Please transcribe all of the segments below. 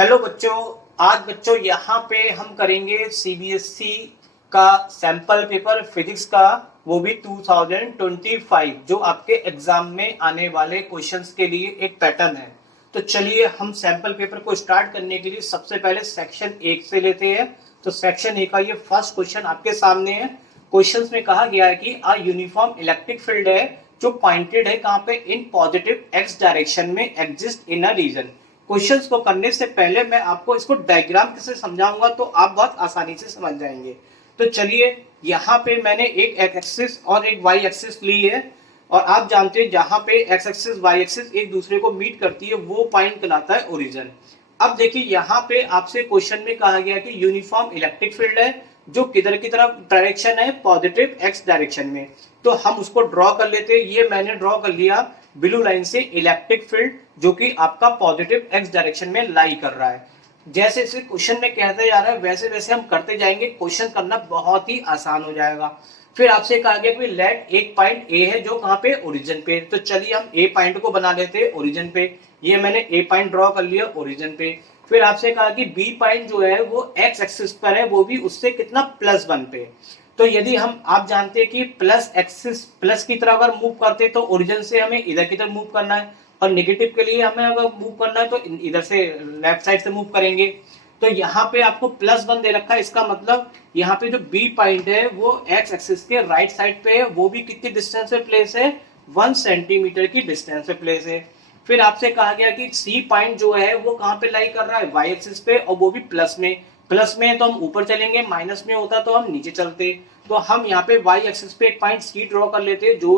Hello बच्चों। आज बच्चों यहाँ पे हम करेंगे सीबीएसई का सैंपल पेपर फिजिक्स का, वो भी 2025, जो आपके एग्जाम में आने वाले क्वेश्चंस के लिए एक पैटर्न है। तो चलिए हम सैंपल पेपर को स्टार्ट करने के लिए सबसे पहले सेक्शन 1 से लेते हैं। तो सेक्शन 1 का ये फर्स्ट क्वेश्चन आपके सामने है। क्वेश्चंस में कहा गया है कि अ यूनिफॉर्म इलेक्ट्रिक फील्ड है जो पॉइंटेड है कहाँ पे, इन पॉजिटिव एक्स डायरेक्शन में exist in a region. Questions को करने से पहले मैं आपको इसको डायग्राम से समझाऊंगा तो आप बहुत आसानी से समझ जाएंगे। तो चलिए, यहाँ पे मैंने एक एक्स एक्सिस और एक वाई एक्सिस ली है, और आप जानते हैं जहां पे एक्स एक्सिस वाई एक्सिस एक दूसरे को मीट करती है वो पॉइंट कहलाता है ओरिजिन। अब देखिए, यहाँ पे आपसे क्वेश्चन में कहा गया कि यूनिफॉर्म इलेक्ट्रिक फील्ड है जो किधर की तरफ डायरेक्शन है, पॉजिटिव एक्स डायरेक्शन में। तो हम उसको ड्रॉ कर लेते हैं। ये मैंने ड्रॉ कर लिया ब्लू लाइन से इलेक्ट्रिक फील्ड जो कि आपका पॉजिटिव एक्स डायरेक्शन में लाई कर रहा है। जैसे जैसे क्वेश्चन में कहते जा रहा है वैसे वैसे हम करते जाएंगे, क्वेश्चन करना बहुत ही आसान हो जाएगा। फिर आपसे कहा गया कि लेट एक पॉइंट ए है जो कहाँ पे, ओरिजिन पे। तो चलिए हम ए पॉइंट को बना लेते हैं ओरिजिन पे। ये मैंने ए पॉइंट ड्रॉ कर लिया ओरिजिन पे। फिर आपसे कहा कि बी पॉइंट जो है वो एक्स एक्सिस पर है, वो भी उससे कितना, +1 पे। तो यदि हम, आप जानते हैं कि प्लस एक्सिस प्लस की तरफ अगर मूव करते हैं तो ओरिजिन से हमें इधर की तरफ मूव करना है, और नेगेटिव के लिए हमें अगर मूव करना है तो इधर से लेफ्ट साइड से मूव करेंगे। तो यहाँ पे आपको +1 दे रखा है, इसका मतलब यहाँ पे जो बी पॉइंट है वो एक्स एक्सिस के राइट साइड पे है, वो भी कितनी डिस्टेंस पे प्लेस है, 1 सेंटीमीटर की डिस्टेंस पे प्लेस है। फिर आपसे कहा गया कि सी पॉइंट जो है वो कहाँ पे लाई कर रहा है, वाई एक्सिस पे, और वो भी प्लस में। प्लस में तो हम ऊपर चलेंगे, माइनस में होता तो हम नीचे चलते। तो हम यहाँ पे वाई एक्सिस पे एक पॉइंट सी ड्रॉ कर लेते हैं जो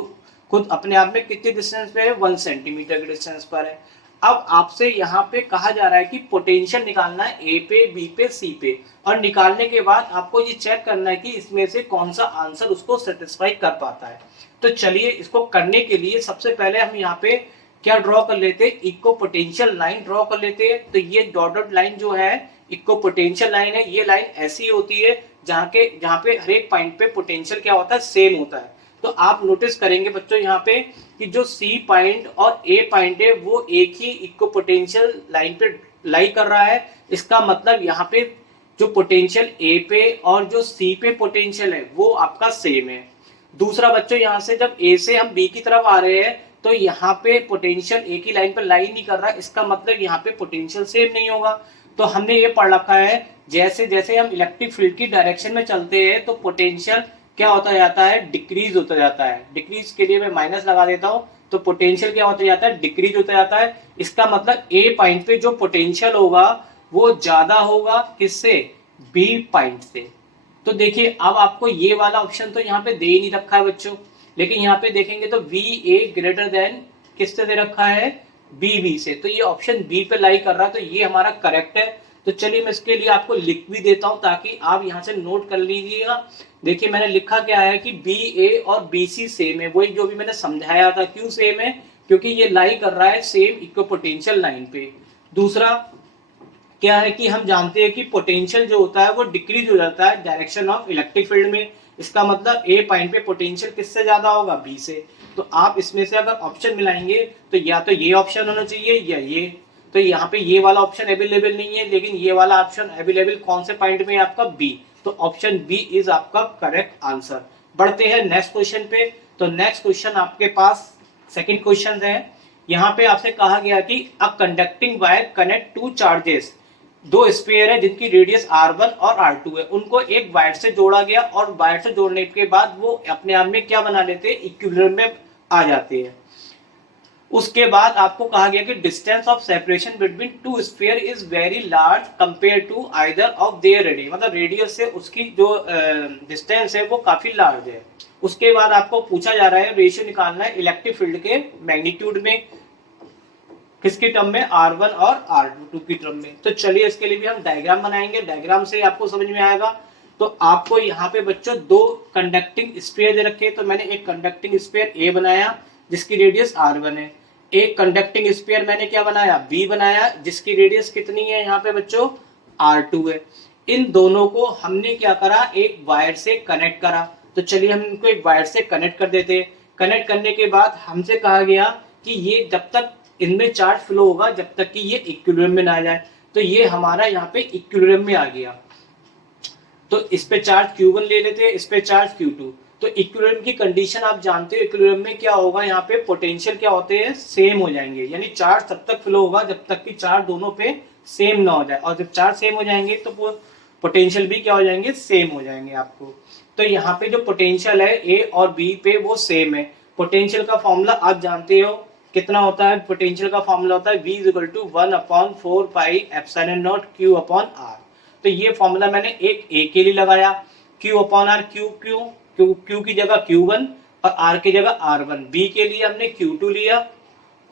खुद अपने आप में कितनी डिस्टेंस पे है, 1 सेंटीमीटर की डिस्टेंस पर है। अब आपसे यहाँ पे कहा जा रहा है कि पोटेंशियल निकालना है ए पे, बी पे, सी पे, और निकालने के बाद आपको ये चेक करना है कि इसमें से कौन सा आंसर उसको सेटिस्फाई कर पाता है। तो चलिए, इसको करने के लिए सबसे पहले हम यहाँ पे क्या ड्रॉ कर लेते हैं, इक्को पोटेंशियल लाइन ड्रॉ कर लेते हैं। तो ये डॉटेड लाइन जो है इक्को पोटेंशियल लाइन है। ये लाइन ऐसी होती है जहाँ पे हर एक पॉइंट पे पोटेंशियल क्या होता है, सेम होता है। तो आप नोटिस करेंगे बच्चों यहाँ पे कि जो सी पॉइंट और ए पॉइंट है वो एक ही इक्को पोटेंशियल लाइन पे लाई कर रहा है। इसका मतलब यहाँ पे जो पोटेंशियल ए पे और जो सी पे पोटेंशियल है वो आपका सेम है। दूसरा बच्चों, यहाँ से जब ए से हम बी की तरफ आ रहे हैं तो यहाँ पे पोटेंशियल एक ही लाइन पर लाई नहीं कर रहा है, इसका मतलब यहाँ पे पोटेंशियल सेम नहीं होगा। तो हमने ये पढ़ रखा है जैसे जैसे हम इलेक्ट्रिक फील्ड की डायरेक्शन में चलते हैं तो पोटेंशियल क्या होता जाता है, डिक्रीज होता जाता है। डिक्रीज के लिए मैं माइनस लगा देता हूँ, तो पोटेंशियल क्या होता जाता है, डिक्रीज होता जाता है। इसका मतलब ए पॉइंट पे जो पोटेंशियल होगा वो ज्यादा होगा किससे, बी पॉइंट से। तो देखिए, अब आपको ये वाला ऑप्शन तो यहाँ पे दे ही नहीं रखा है बच्चों, लेकिन यहाँ पे देखेंगे तो वी ए ग्रेटर देन किससे दे रखा है, बी बी से। तो ये ऑप्शन बी पे लाई कर रहा है, तो ये हमारा करेक्ट है। तो चलिए मैं इसके लिए आपको लिख भी देता हूं ताकि आप यहाँ से नोट कर लीजिएगा। देखिए मैंने लिखा क्या है कि बी ए और बी सी सेम है, वही जो भी मैंने समझाया था। क्यों सेम है, क्योंकि ये लाई कर रहा है सेम इक्वल पोटेंशियल लाइन पे। दूसरा क्या है कि हम जानते हैं कि पोटेंशियल जो होता है वो डिक्रीज हो जाता है डायरेक्शन ऑफ इलेक्ट्रिक फील्ड में। इसका मतलब ए पॉइंट पे पोटेंशियल किससे ज्यादा होगा, बी से। तो आप इसमें से अगर ऑप्शन मिलाएंगे तो या तो ये ऑप्शन होना चाहिए या ये। तो यहाँ पे ये वाला ऑप्शन अवेलेबल नहीं है, लेकिन ये वाला ऑप्शन अवेलेबल कौन से पॉइंट में है, आपका बी। तो ऑप्शन बी इज आपका करेक्ट आंसर। बढ़ते हैं नेक्स्ट क्वेश्चन पे। तो नेक्स्ट क्वेश्चन आपके पास सेकंड क्वेश्चन है। यहाँ पे आपसे कहा गया कि a conducting wire connect two charges, दो स्फीयर है जिनकी रेडियस r1 और r2 है, उनको एक वायर से जोड़ा गया, और वायर से जोड़ने के बाद वो अपने आप में क्या बना लेते हैं, इक्विलिब्रियम में आ जाते हैं। उसके बाद आपको कहा गया कि distance of separation between two sphere is very large compare to either of their radius, मतलब रेडियस से उसकी जो डिस्टेंस है वो काफी लार्ज है। उसके बाद आपको पूछा जा रहा है रेशियो निकालना है इलेक्ट्रिक फील्ड के मैग्नीट्यूड में, किसकी टर्म में, R1 और R2 की टर्म में। तो चलिए इसके लिए भी हम डायग्राम बनाएंगे, डायग्राम से आपको समझ में आएगा। तो आपको यहाँ पे बच्चों दो कंडक्टिंग स्फीयर दे रखे, तो मैंने एक कंडक्टिंग स्फीयर A बनाया जिसकी रेडियस R1 है। एक कंडक्टिंग स्फीयर मैंने क्या बनाया, B बनाया, जिसकी रेडियस कितनी है यहाँ पे बच्चों, R2 है। इन दोनों को हमने क्या करा, एक वायर से कनेक्ट करा। तो चलिए हम इनको एक वायर से कनेक्ट कर देते हैं। कनेक्ट करने के बाद हमसे कहा गया कि ये जब तक इनमें चार्ज फ्लो होगा जब तक कि ये इक्विलिब्रियम में ना आ जाए। तो ये हमारा यहाँ पे इक्विलिब्रियम में आ गया। तो इस पे चार्ज Q1 ले लेते हैं, इस पे चार्ज Q2। तो इक्विलिब्रियम की कंडीशन आप जानते हो, इक्विलिब्रियम में क्या होगा, यहाँ पे पोटेंशियल क्या होते हैं, सेम हो जाएंगे। यानी चार्ज तब तक फ्लो होगा जब तक कि चार्ज दोनों पे सेम ना हो जाए, और जब चार्ज सेम हो जाएंगे तो पोटेंशियल भी क्या हो जाएंगे, सेम हो जाएंगे आपको। तो यहाँ पे जो पोटेंशियल है ए और बी पे वो सेम है। पोटेंशियल का फॉर्मूला आप जानते हो कितना होता है, पोटेंशियल का फॉर्मूला होता है V = 1/4 pi epsilon not Q upon R। तो ये फॉर्मूला मैंने एक ए के लिए लगाया, Q अपॉन R, Q की जगह Q1 और R की जगह R1। B के लिए हमने Q2 लिया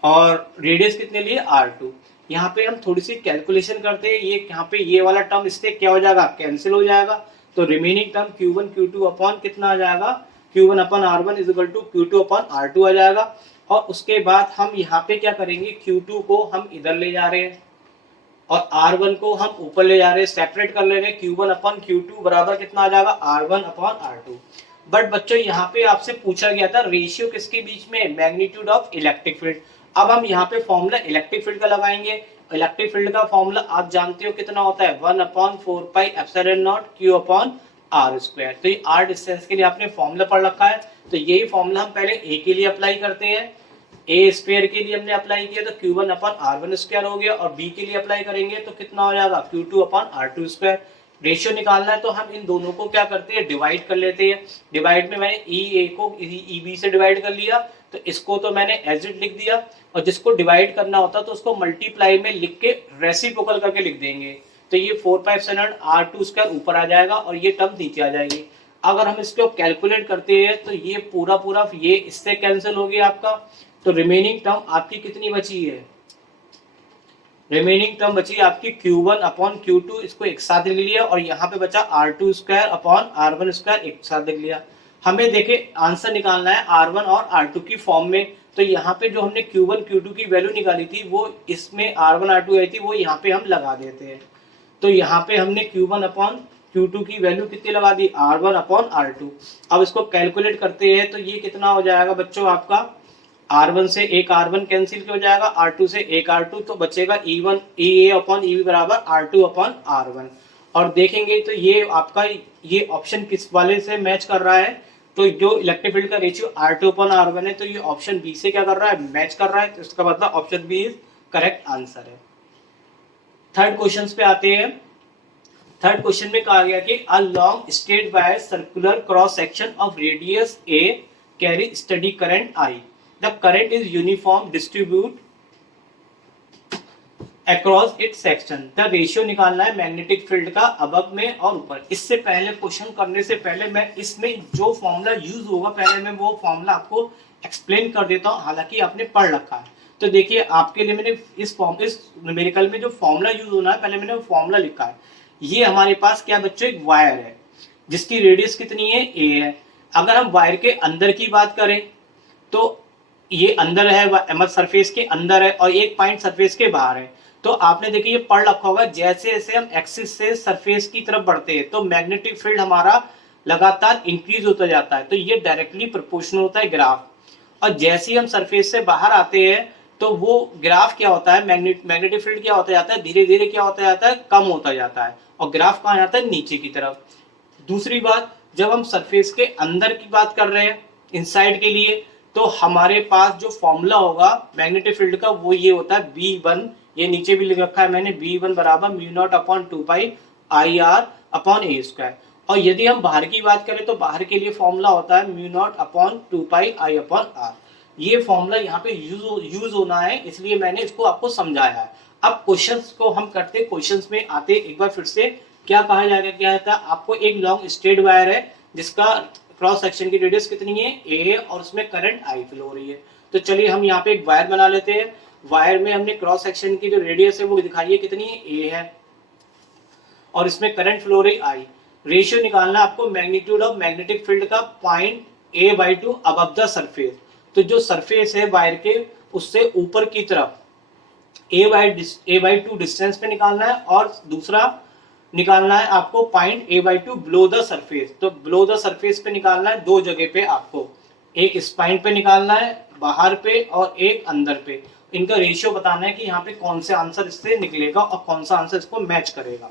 और रेडियस कितने लिए, R2। यहाँ पे हम थोड़ी सी कैलकुलेशन करते हैं, ये यहाँ पे ये वाला टर्म इससे क्या हो जाएगा, कैंसिल हो जाएगा। तो remaining term Q1 Q2 upon कितना आ जाएगा, Q1 upon R1 = Q2 upon R2 आ जाएगा। और उसके बाद हम यहाँ पे क्या करेंगे, Q2 को हम इधर ले जा रहे हैं और R1 को हम ऊपर ले जा रहे हैं, सेपरेट कर ले रहे हैं। Q1 अपॉन Q2 बराबर कितना आ जाएगा, R1 अपॉन R2। बट बच्चों यहाँ पे आपसे पूछा गया था रेशियो किसके बीच में, मैग्नीट्यूड ऑफ इलेक्ट्रिक फील्ड। अब हम यहाँ पे फॉर्मूला इलेक्ट्रिक फील्ड का लगाएंगे। इलेक्ट्रिक फील्ड का फॉर्मूला आप जानते हो कितना होता है, 1/4 pi epsilon not Q upon R²। तो ये R डिस्टेंस के लिए आपने फॉर्मूला पढ़ रखा है, तो यही फॉर्मूला हम पहले ए के लिए अप्लाई करते हैं। ए स्क्वायर के लिए हमने अप्लाई किया तो Q1 अपॉन R1² हो गया, और बी के लिए अप्लाई करेंगे तो कितना हो जाएगा, Q2 अपॉन R2²। रेशियो निकालना है तो हम इन दोनों को क्या करते हैं, डिवाइड कर लेते हैं। डिवाइड में मैंने E A को E B से डिवाइड कर लिया, तो इसको तो मैंने एज इट लिख दिया, और जिसको डिवाइड करना होता तो उसको मल्टीप्लाई में लिख के रेसिप्रोकल करके लिख देंगे। तो ये 4/5 R2² ऊपर आ जाएगा और ये टर्म नीचे आ जाएगी। अगर हम इसको कैलकुलेट करते हैं तो ये पूरा ये इससे कैंसिल हो गया आपका। तो रिमेनिंग टर्म आपकी कितनी बची है, रिमेनिंग टर्म बची आपकी Q1 अपॉन Q2, इसको एक साथ लिख लिया, और यहाँ पे बचा R2² अपॉन R1² एक साथ लिख लिया। हमें देखे आंसर निकालना है R1 और R2 की फॉर्म में। तो यहाँ पे जो हमने Q1 Q2 की वैल्यू निकाली थी वो इसमें R1 R2 आई थी, वो यहाँ पे हम लगा देते हैं। तो यहाँ पे हमने Q1 अपॉन Q2 की वैल्यू कितनी लगा दी, R1 अपॉन R2। अब इसको कैलकुलेट करते हैं तो ये कितना हो जाएगा बच्चों, आपका R1 से एक R1 कैंसिल हो जाएगा, R2 से एक R2, तो बचेगा E1 EA अपॉन EB बराबर R2 अपॉन R1। और देखेंगे तो ये आपका ये ऑप्शन किस वाले से मैच कर रहा है, तो जो इलेक्ट्रिक फील्ड का रेशियो R2 अपॉन R1 है, तो ये ऑप्शन बी से क्या कर रहा है, मैच कर रहा है। तो इसका मतलब option B is correct answer है। थर्ड क्वेश्चन पे आते हैं। थर्ड क्वेश्चन में कहा गया कि a long straight wire circular cross section of radius A carry steady current I। The current is uniform distribute across its section. The ratio निकालना है मैग्नेटिक फील्ड का अबव में और ऊपर। इससे पहले क्वेश्चन करने से पहले मैं इसमें जो फॉर्मूला यूज होगा पहले मैं वो फॉर्मूला आपको एक्सप्लेन कर देता हूँ, हालांकि आपने पढ़ रखा है। तो देखिए आपके लिए मैंने इस न्यूमेरिकल में जो फॉर्मूला यूज होना है पहले मैंने वो फॉर्मूला लिखा है। ये हमारे पास क्या बच्चों, एक वायर है जिसकी रेडियस कितनी है, A है। अगर हम वायर के अंदर की बात करें तो ये अंदर है, मतलब सरफेस के अंदर है, और एक पॉइंट सरफेस के बाहर है। तो आपने देखिए ये पढ़ रखा होगा, जैसे जैसे हम एक्सिस से सरफेस की तरफ बढ़ते हैं तो मैग्नेटिक फील्ड हमारा लगातार इंक्रीज होता जाता है। तो ये डायरेक्टली प्रोपोर्शनल होता है ग्राफ। और जैसे ही हम सरफेस से बाहर आते हैं तो वो ग्राफ क्या होता है, मैग्नेटिक फील्ड क्या होता जाता है, धीरे धीरे क्या होता जाता है, कम होता जाता है, और ग्राफ कहाँ जाता है, नीचे की तरफ। दूसरी बात, जब हम सरफेस के अंदर की बात कर रहे हैं इनसाइड के लिए, तो हमारे पास जो फॉर्मूला होगा मैग्नेटिक फील्ड का वो ये होता है V1, ये नीचे भी लिख रखा है मैंने, V1 बराबर μ0 अपॉन 2 पाई IR अपॉन A²। और यदि हम बाहर की बात करें तो बाहर के लिए फॉर्मूला होता है μ0 upon 2 pi I upon R। ये फॉर्मूला यहाँ पे यूज होना है, इसलिए मैंने इसको आपको समझाया है। अब क्वेश्चंस को हम करते, क्वेश्चंस में आते एक बार फिर से क्या कहा जाएगा, क्या है, आपको एक लॉन्ग स्ट्रेट वायर है जिसका क्रॉस सेक्शन की रेडियस कितनी है, A है, और उसमें करंट I फ्लो हो रही है। तो चलिए हम यहाँ पे एक वायर बना लेते हैं। वायर में हमने क्रॉस सेक्शन की जो रेडियस है वो दिखाई है कितनी है, A है, और इसमें करंट फ्लो हो रही I। रेशियो निकालना आपको मैग्नीट्यूड ऑफ मैग्नेटिक फील्ड का point A/2 above the surface. तो जो सरफेस है वायर के उससे ऊपर की तरफ A/2 डिस्टेंस पे निकालना है, और दूसरा निकालना है आपको point A/2 below the surface. तो बिलो द सरफेस पे निकालना है दो जगह पे आपको, एक स्पाइन पे निकालना है बाहर पे और एक अंदर पे। इनका रेशियो बताना है कि यहाँ पे कौन से आंसर इससे निकलेगा और कौन सा आंसर इसको मैच करेगा।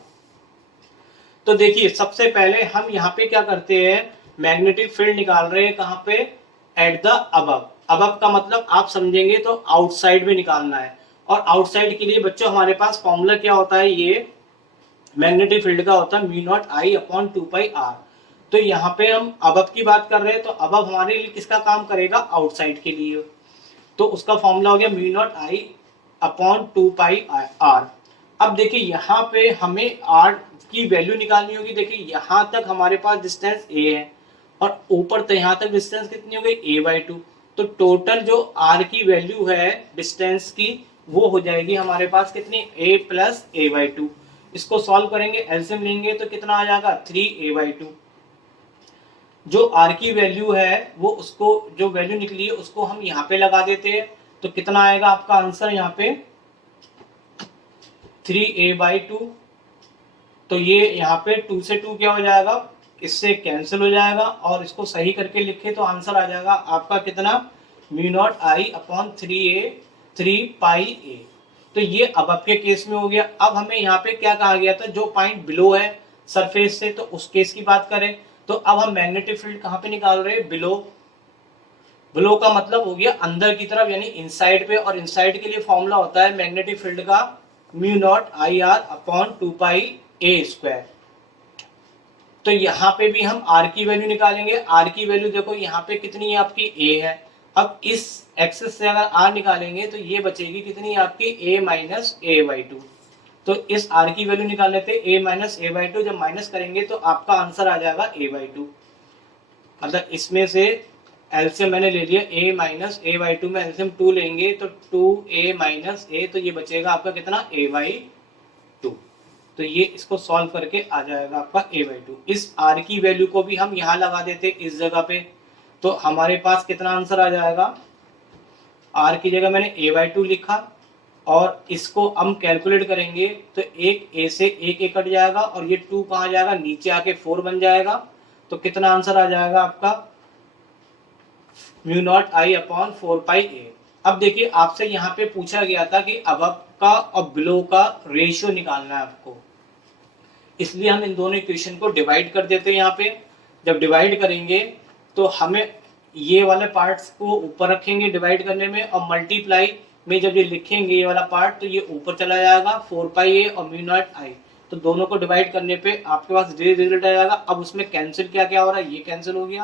तो देखिए सबसे पहले हम यहाँ पे क्या करते हैं, मैग्नेटिक फील्ड निकाल रहे हैं कहाँ पे, एट द अबव। अबव का मतलब आप समझेंगे तो आउटसाइड में निकालना है, और आउटसाइड के लिए बच्चों हमारे पास फॉर्मूला क्या होता है, ये मैग्नेटिक फील्ड का होता है mu not I upon 2πr। तो यहाँ पे हम अबव की बात कर रहे हैं, तो अबव हमारे लिए किसका काम करेगा, आउटसाइड के लिए। तो उसका फॉर्मूला हो गया mu not I upon 2πr। अब देखिए यहाँ पे हमें r की वैल्यू निकालनी होगी। देखिए यहाँ तक हमारे पास डिस्टेंस a है और ऊपर तक यहाँ तक डिस्टेंस कितनी हो गई, a/2। तो टोटल जो r की वैल्यू है डिस्टेंस की वो हो जाएगी हमारे पास कितनी, a प्लस a/2। इसको सॉल्व करेंगे, एलसीएम लेंगे तो कितना आ जाएगा, 3a/2। जो r की वैल्यू है वो उसको जो वैल्यू निकली है उसको हम यहाँ पे लगा देते हैं, तो कितना आएगा आपका आंसर यहाँ पे 3a/2। तो ये यहाँ पे 2 से 2 क्या हो जाएगा, इससे कैंसिल हो जाएगा, और इसको सही करके लिखे तो आंसर आ जाएगा आपका कितना, mu not I upon 3πa। तो ये अब के केस में हो गया। अब हमें यहाँ पे क्या कहा गया था, जो पॉइंट बिलो है सरफेस से, तो उस केस की बात करें तो अब हम मैग्नेटिक फील्ड कहाँ पे निकाल रहे हैं, बिलो। बिलो का मतलब हो गया अंदर की तरफ यानी इनसाइड पे, और इनसाइड के लिए फॉर्मूला होता है मैग्नेटिक फील्ड का mu not I R upon 2πa²। तो यहाँ पे भी हम r की वैल्यू निकालेंगे। r की वैल्यू देखो यहाँ पे कितनी है आपकी, a है। अब इस एक्सेस से अगर r निकालेंगे तो ये बचेगी कितनी आपकी, a माइनस a/2। तो इस r की वैल्यू निकाल लेते हैं, a माइनस a/2। जब माइनस करेंगे तो आपका आंसर आ जाएगा a/2। मतलब इसमें से एलसीएम मैंने ले लिया, a माइनस a/2 में एलसीएम 2 लेंगे तो 2a माइनस a, तो ये बचेगा आपका कितना, a/2। तो ये इसको सॉल्व करके आ जाएगा आपका a/2। इस r की वैल्यू को भी हम यहाँ लगा देते इस जगह पे, तो हमारे पास कितना आंसर आ जाएगा, r की जगह मैंने a/2 लिखा, और इसको हम कैलकुलेट करेंगे तो एक a से एक कट जाएगा, और ये 2 कहाँ जाएगा, नीचे आके 4 बन जाएगा। तो कितना आंसर आ जाएगा आपका, mu not I upon 4πa। अब देखिए आपसे यहाँ पे पूछा गया था कि अबव का और बिलो का रेशियो निकालना है आपको, इसलिए हम इन दोनों इक्वेशन को डिवाइड कर देते हैं। यहाँ पे जब डिवाइड करेंगे तो हमें ये वाले पार्ट्स को ऊपर रखेंगे डिवाइड करने में, और मल्टीप्लाई में जब ये लिखेंगे ये वाला पार्ट तो ये ऊपर चला जाएगा 4πa और म्यू नॉट आई। तो दोनों को डिवाइड करने पे आपके पास रिजल्ट आ जाएगा। अब उसमें कैंसिल क्या क्या हो रहा है, ये कैंसिल हो गया,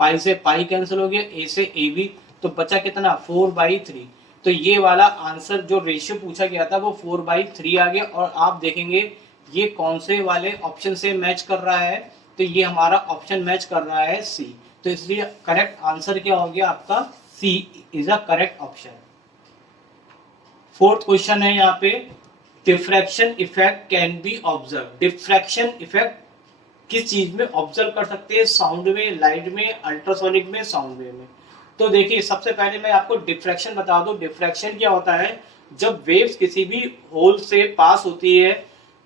पाई से पाई कैंसिल हो गया, ए से ए भी, तो बचा कितना 4/3। तो ये वाला आंसर जो रेशियो पूछा गया था वो 4/3 आ गया। और आप देखेंगे ये कौन से वाले ऑप्शन से मैच कर रहा है, तो ये हमारा ऑप्शन मैच कर रहा है सी। तो इसलिए करेक्ट आंसर क्या हो गया आपका, C is a correct option. Fourth question है यहाँ पे, diffraction effect can be observe. Diffraction effect किस चीज में ऑब्जर्व कर सकते हैं, साउंड में, लाइट में, अल्ट्रासोनिक में, साउंड वेव में। तो देखिए सबसे पहले मैं आपको डिफ्रैक्शन बता दूं। डिफ्रैक्शन क्या होता है, जब वेव्स किसी भी होल से पास होती है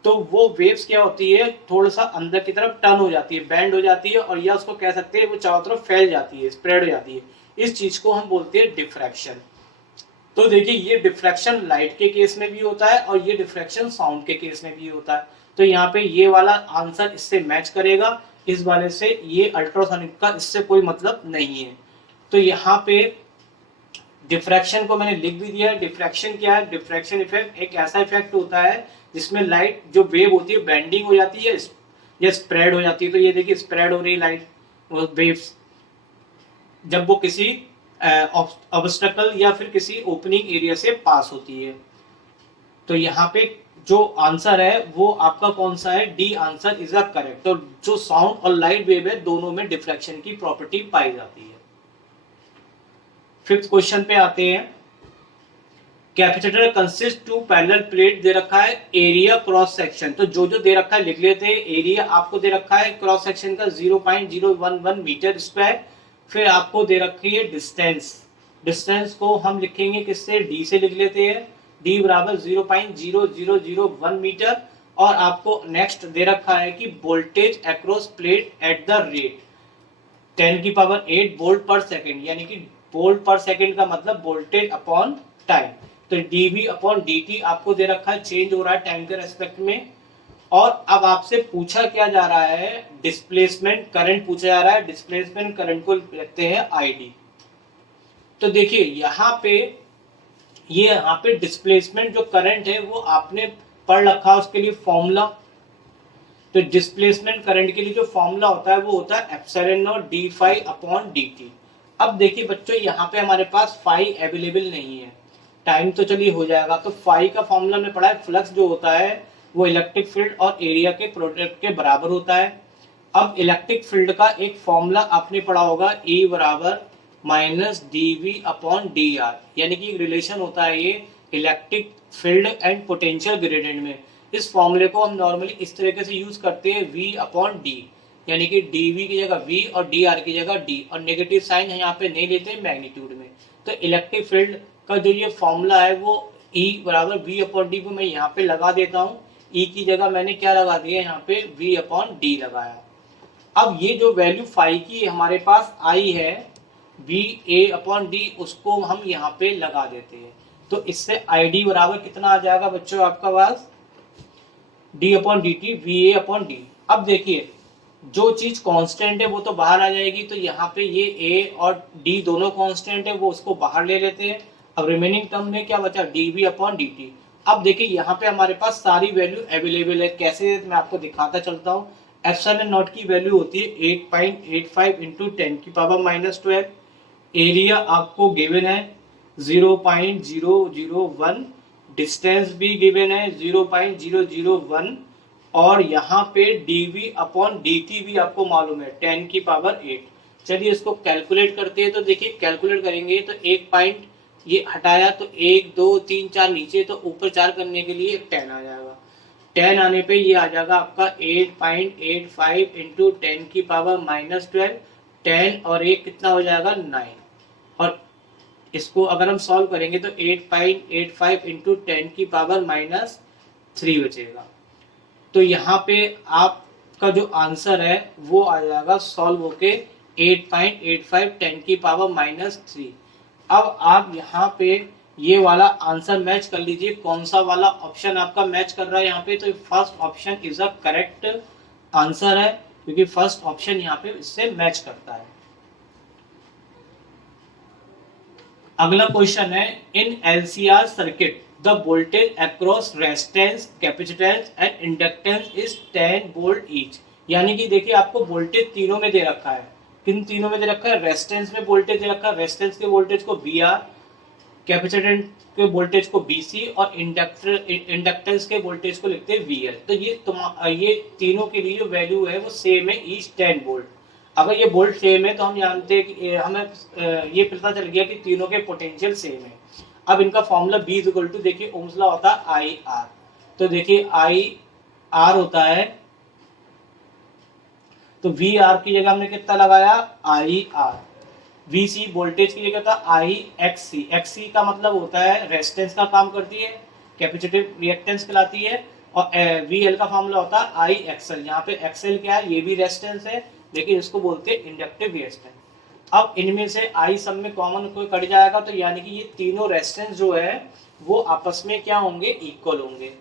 तो वो वेव्स क्या होती है, थोड़ा सा अंदर की तरफ टर्न हो जाती है, बेंड हो जाती है, और या उसको कह सकते हैं वो चारों तरफ फैल जाती है, स्प्रेड हो जाती है। इस चीज को हम बोलते हैं डिफ्रैक्शन। तो देखिए ये डिफ्रैक्शन लाइट के केस में भी होता है और ये डिफ्रैक्शन साउंड के केस में भी होता है। तो यहाँ पे ये वाला आंसर इससे मैच करेगा, इस वाले से। ये अल्ट्रासोनिक का इससे कोई मतलब नहीं है। तो यहाँ पे डिफ्रैक्शन को मैंने लिख भी दिया है। डिफ्रैक्शन क्या है, डिफ्रैक्शन इफेक्ट एक ऐसा इफेक्ट होता है जिसमें लाइट जो वेव होती है बेंडिंग हो जाती है या स्प्रेड हो जाती है। तो ये देखिए स्प्रेड हो रही है लाइट वेव्स, जब वो किसी ऑब्स्टेकल या फिर किसी ओपनिंग एरिया से पास होती है। तो यहाँ पे जो आंसर है वो आपका कौन सा है, D answer is a correct. तो जो साउंड और लाइट वेव है दोनों में डिफ्रैक्शन की प्रॉपर्टी पाई जाती है। फिफ्थ क्वेश्चन पे आते हैं, capacitor consist two parallel plate दे रखा है, एरिया क्रॉस सेक्शन। तो जो जो दे रखा है लिख लेते हैं। एरिया आपको दे रखा है क्रॉस सेक्शन का 0.011 मीटर स्क्वायर। फिर आपको दे रखी है डिस्टेंस। डिस्टेंस को हम लिखेंगे किससे, डी से लिख लेते हैं। डी बराबर 0.0001 मीटर। और आपको नेक्स्ट दे रखा है कि voltage across plate at the rate 10⁸ volt पर सेकेंड, यानी कि वोल्ट पर सेकेंड का मतलब वोल्टेज अपॉन टाइम। तो dv अपॉन dt आपको दे रखा है, चेंज हो रहा है टाइम के रेस्पेक्ट में। और अब आपसे पूछा क्या जा रहा है, डिस्प्लेसमेंट करंट पूछा जा रहा है। डिस्प्लेसमेंट करंट को लिखते हैं id। तो देखिए यहाँ पे डिस्प्लेसमेंट जो करंट है वो आपने पढ़ रखा है, उसके लिए फॉर्मूला। तो डिस्प्लेसमेंट करंट के लिए जो फॉर्मूला होता है वो होता है epsilon naught d phi upon D t. अब देखिए बच्चों, यहाँ पे हमारे पास फाई अवेलेबल नहीं है, टाइम तो चलिए हो जाएगा। तो फाई का फॉर्मूला में पढ़ा है, फ्लक्स जो होता है वो इलेक्ट्रिक फील्ड और एरिया के प्रोडक्ट के बराबर होता है। अब इलेक्ट्रिक फील्ड का एक फॉर्मूला आपने पढ़ा होगा, E बराबर minus d v upon d r, यानी कि रिलेशन होता है ये electric field and potential gradient में। इस फॉर्मूले को हम नॉर्मली इस तरीके से यूज करते हैं, V अपॉन डी, यानी कि डी वी की जगह V और डी आर की जगह D, और नेगेटिव साइन यहाँ पे नहीं लेते मैग्नीट्यूड में। तो इलेक्ट्रिक फील्ड का जो ये फॉर्मूला है वो E बराबर V अपॉन डी को मैं यहाँ पे लगा देता हूँ। E की जगह मैंने क्या लगा दिया, यहाँ पे V अपॉन डी लगाया। अब ये जो वैल्यू फाई की हमारे पास आई है, वी ए अपॉन डी, उसको हम यहाँ पे लगा देते हैं। तो इससे आई डी बराबर कितना आ जाएगा बच्चों आपका पास, D upon D T V A upon D. अब देखिए जो चीज कांस्टेंट है वो तो बाहर आ जाएगी, तो यहाँ पे ये ए और डी दोनों कांस्टेंट है, वो उसको बाहर ले लेते हैं। अब रिमेनिंग टर्म में क्या बचा, d v upon D t. अब देखिए यहाँ पे हमारे पास सारी वैल्यू अवेलेबल है, कैसे मैं आपको दिखाता चलता हूँ। एप्सिलॉन नॉट की वैल्यू होती है 8.85 इंटू 10 की पावर माइनस 12। एरिया आपको गिवन है 0.001, डिस्टेंस भी गिवन है 0.001, और यहाँ पे dv अपॉन dt भी आपको मालूम है 10 की पावर 8। चलिए इसको कैलकुलेट करते हैं। तो देखिए कैलकुलेट करेंगे तो एक पॉइंट ये हटाया तो 1 2 3 4 नीचे, तो ऊपर 4 करने के लिए 10 आ जाएगा। 10 आने पे ये आ जाएगा आपका 8.85 इंटू 10 की पावर माइनस 12। 10 और 1 कितना हो जाएगा, 9। और इसको अगर हम सॉल्व करेंगे तो 8.85 इंटू 10 की पावर माइनस 3 बचेगा। तो यहाँ पे आपका जो आंसर है वो आ जाएगा सॉल्व होके 8.85 10 की पावर माइनस 3। अब आप यहाँ पे ये वाला आंसर मैच कर लीजिए, कौन सा वाला ऑप्शन आपका मैच कर रहा है यहाँ पे। तो first option is a correct answer है, क्योंकि फर्स्ट ऑप्शन यहाँ पे इससे मैच करता है। अगला क्वेश्चन है, in LCR circuit the voltage across resistance, capacitance and inductance is 10 volt each. यानी कि देखिए आपको वोल्टेज तीनों में दे रखा है। किन तीनों में दे रखा है, रेजिस्टेंस में वोल्टेज दे रखा है, रेजिस्टेंस के वोल्टेज को VR, कैपेसिटेंस के वोल्टेज को BC, और इंडक्टेंस के वोल्टेज को लिखते हैं VL। तो ये तीनों के लिए जो वैल्यू है वो सेम है, ईच 10 वोल्ट। अगर ये वोल्ट सेम है तो हम जानते हैं कि हमें ये पता चल गया कि तीनों के पोटेंशियल सेम है। अब इनका formula B is equal to, देखिए ओम्स लॉ होता है IR। तो देखिए IR होता है, तो VR की जगह हमने कितना लगाया, IR। VC वोल्टेज की जगह था IXC। XC का मतलब होता है रेजिस्टेंस का काम करती है, कैपेसिटिव रिएक्टेंस कहलाती है। और VL का फॉर्मूला होता है IXL। यहाँ पे XL क्या है, ये भी रेजिस्टेंस है, लेकिन इसको बोलते हैं इंडक्टिव रिएक्टेंस। अब इनमें से I सब में कॉमन कोई कट जाएगा, तो यानी कि ये तीनों रेजिस्टेंस जो है वो आपस में क्या होंगे, इक्वल होंगे।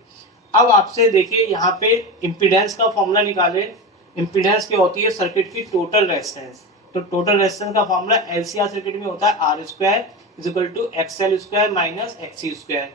अब आपसे देखिए यहाँ पे इम्पीडेंस का फॉर्मूला निकाले। इम्पीडेंस क्या होती है, सर्किट की टोटल रेजिस्टेंस। तो टोटल रेजिस्टेंस का फॉर्मूला एलसीआर सर्किट में होता है R square is equal to XL square minus XC square.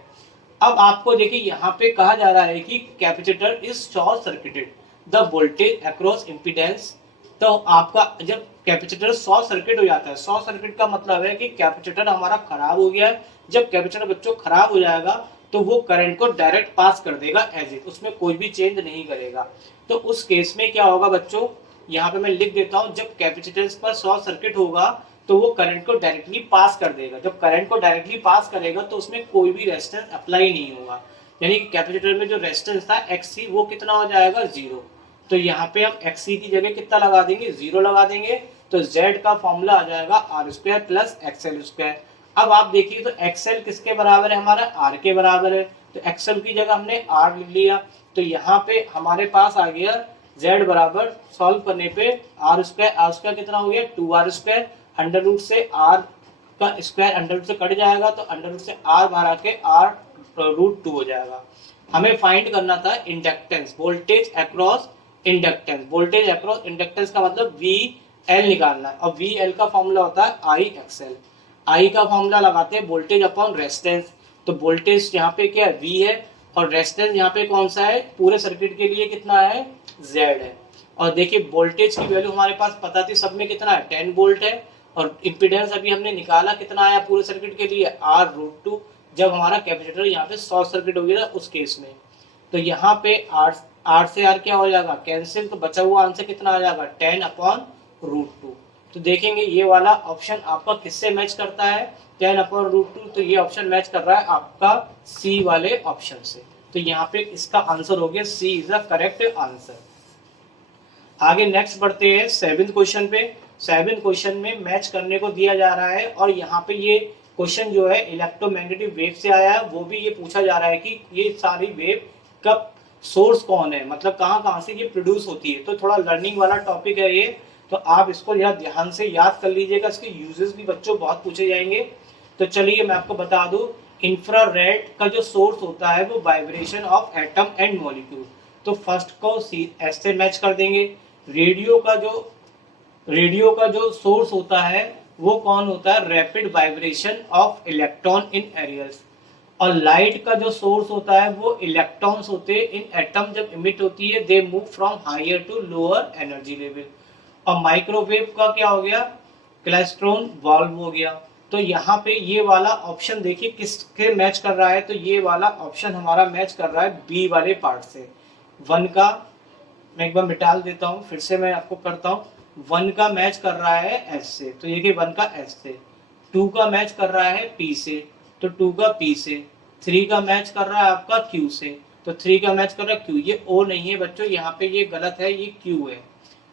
अब आपको देखिए यहाँ पे कहा जा रहा है कि capacitor is short circuited the voltage across impedance. तो आपका जब कैपेसिटर शॉर्ट सर्किट हो जाता है, शॉर्ट सर्किट का मतलब है कि कैपेसिटर हमारा खराब हो गया है। जब कैपेसिटर बच्चों खराब हो जाएगा तो वो करंट को डायरेक्ट पास कर देगा एज इट, उसमें कोई भी चेंज नहीं करेगा। तो उस केस में क्या होगा बच्चों, यहाँ पे मैं लिख देता हूँ, जब कैपेसिटेंस पर शॉर्ट सर्किट होगा तो वो करंट को डायरेक्टली पास कर देगा। जब करंट को डायरेक्टली पास करेगा तो उसमें कोई भी रेजिस्टेंस अप्लाई नहीं होगा, यानी कि कैपेसिटर में जो रेजिस्टेंस था XC वो कितना हो जाएगा, 0। तो यहाँ पे हम XC की जगह कितना लगा देंगे, 0 लगा देंगे। तो Z का फॉर्मूला आ जाएगा R square plus XL square. अब आप देखिए तो XL किसके बराबर है, हमारा R के बराबर है। तो XL की जगह हमने R लिख लिया। तो यहाँ पे हमारे पास आ गया Z बराबर, सॉल्व करने पे R स्क्वायर कितना हो गया, 2R स्क्वायर, अंडर रूट से R का स्क्वायर अंडर रूट से कट जाएगा तो अंडर रूट से आर बाहर आके आर रूट 2 हो जाएगा। हमें फाइंड करना था inductance, voltage across inductance. Voltage across inductance का मतलब वी एल निकालना है और वी एल का फॉर्मूला होता है आई एक्सएल। आई का फॉर्मूला लगाते हैं वोल्टेज अपॉन रेजिस्टेंस, तो वोल्टेज यहाँ पे क्या है वी है और रेजिस्टेंस यहाँ पे कौन सा है, पूरे सर्किट के लिए कितना है जेड है। और देखिए वोल्टेज की वैल्यू हमारे पास पता थी सब में कितना है 10 वोल्ट है और इम्पीडेंस अभी हमने निकाला कितना आया पूरे सर्किट के लिए आर रूट 2, जब हमारा कैपेसिटर यहाँ पे शॉर्ट सर्किट हो गया उस केस में। तो यहाँ पे आर से आर क्या हो जाएगा कैंसिल, तो बचा हुआ आंसर कितना आ जाएगा 10 अपॉन रूट 2। तो देखेंगे ये वाला ऑप्शन आपका किससे मैच करता है 10 अपॉन रूट 2, तो ये ऑप्शन मैच कर रहा है आपका सी वाले ऑप्शन से। तो यहाँ पे इसका आंसर हो गया सी इज द करेक्ट आंसर। आगे नेक्स्ट बढ़ते हैं 7th क्वेश्चन पे। 7th क्वेश्चन में मैच करने को दिया जा रहा है और यहाँ पे ये क्वेश्चन जो है इलेक्ट्रोमैग्नेटिक वेव से आया है, वो भी ये पूछा जा रहा है कि ये सारी वेव कब सोर्स कौन है, मतलब कहाँ से ये प्रोड्यूस होती है। तो थोड़ा लर्निंग वाला टॉपिक है ये, तो आप इसको यहाँ ध्यान से याद कर लीजिएगा, इसके यूजेस भी बच्चों बहुत पूछे जाएंगे। तो चलिए मैं आपको बता दूं, इंफ्रारेड का जो सोर्स होता है वो vibration of atom and molecule, तो फर्स्ट को एस से मैच कर देंगे। रेडियो का जो सोर्स होता है वो कौन होता है, rapid vibration of electron in arrears. और लाइट का जो सोर्स होता है वो इलेक्ट्रॉन्स होते हैं इन एटम, जब इमिट होती है they move from higher to lower energy level. और माइक्रोवेव का क्या हो गया, क्लेस्ट्रॉन वॉल्व हो गया। तो यहाँ पे ये वाला ऑप्शन देखिए किसके मैच कर रहा है, तो ये वाला ऑप्शन हमारा मैच कर रहा है बी वाले पार्ट से। 1 का मैं एक बार मिटा देता हूँ, फिर से मैं आपको करता हूँ। 1 का मैच कर रहा है एस से, तो ये 1 का एस से। 2 का मैच कर रहा है पी से, तो 2 का पी से। 3 का मैच कर रहा है आपका क्यू से, तो 3 का मैच कर रहा है क्यू। ये ओ नहीं है बच्चों, यहाँ पे ये गलत है, ये क्यू है,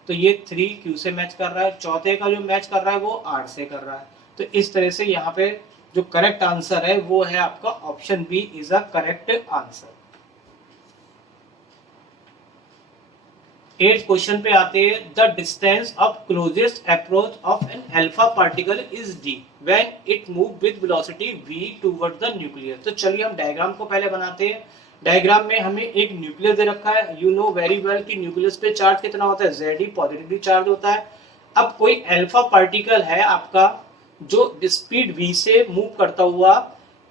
तो ये 3 क्यू से मैच कर रहा है। चौथे का जो मैच कर रहा है वो आर से कर रहा है। तो इस तरह से यहाँ पे जो करेक्ट आंसर है वो है आपका option B is a correct answer. 8th question पे आते हैं, the distance of closest approach of an alpha particle is d when it move with velocity v toward the nucleus. तो चलिए हम डायग्राम को पहले बनाते हैं। डायग्राम में हमें एक न्यूक्लियस दे रखा है, यू नो वेरी वेल कि न्यूक्लियस पे चार्ज कितना होता है Ze, पॉजिटिवली चार्ज होता है। अब कोई अल्फा पार्टिकल है आपका जो स्पीड v से मूव करता हुआ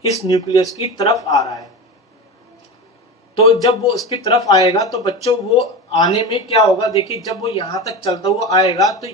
इस न्यूक्लियस की तरफ आ रहा है। तो जब वो इसकी तरफ आएगा तो बच्चों वो आने में क्या होगा, देखिए जब वो यहाँ तक चलता हुआ आएगा तो